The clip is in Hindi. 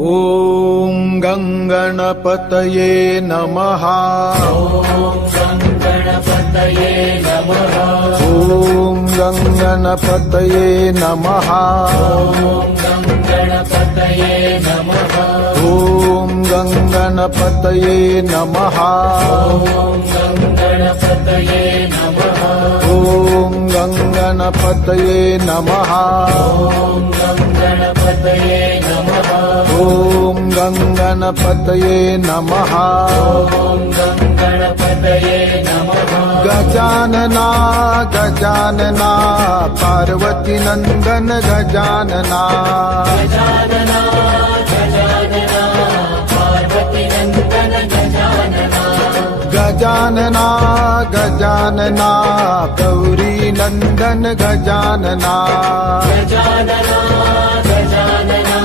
ॐ गङ्गणपतये नमः। गणपतये नमः। ॐ गङ्गणपतये नमः। गणपतये नमः। ॐ गङ्गणपतये नमः। गणपतये नमः। ॐ गङ्गणपतये नमः। गणपतये नमः। ॐ गङ्गणपतये नमः। गणपतये नमः। गजानना गजानना पार्वती नंदन गजानना। गजानना गजानना पार्वती नंदन गजानना। गजानना गजानना गौरी नंदन गजानना। गजानना गजानना